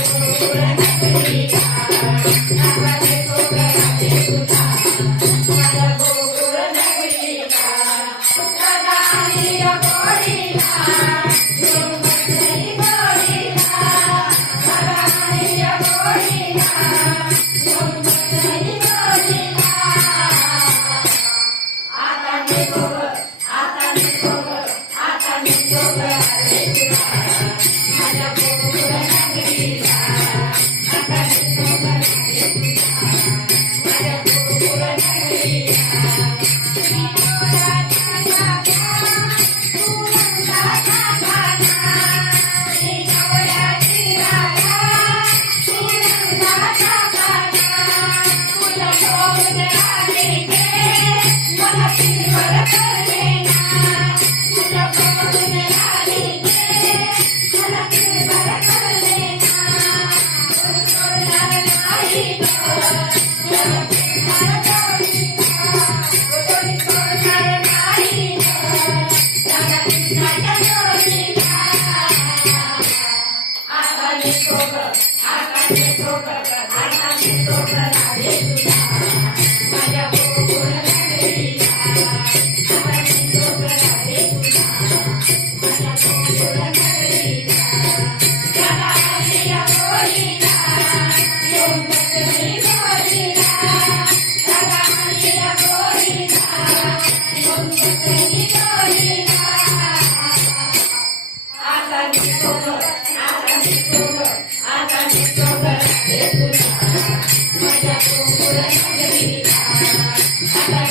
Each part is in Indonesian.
Música Akashi Tonk Akashi Tonk Akashi Tonk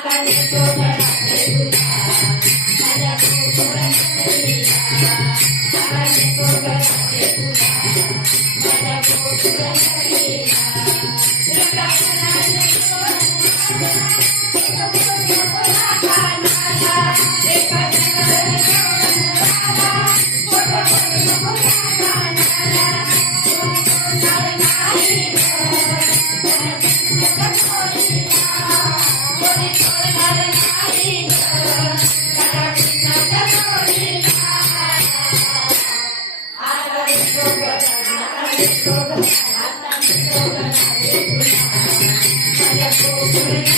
Thank you. Saya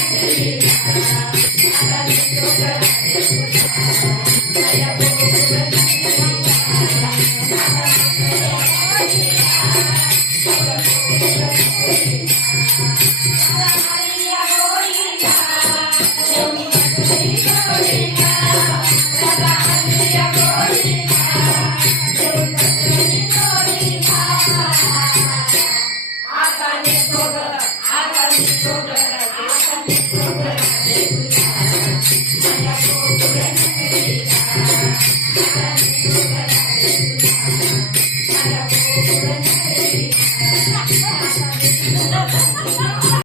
Thank you.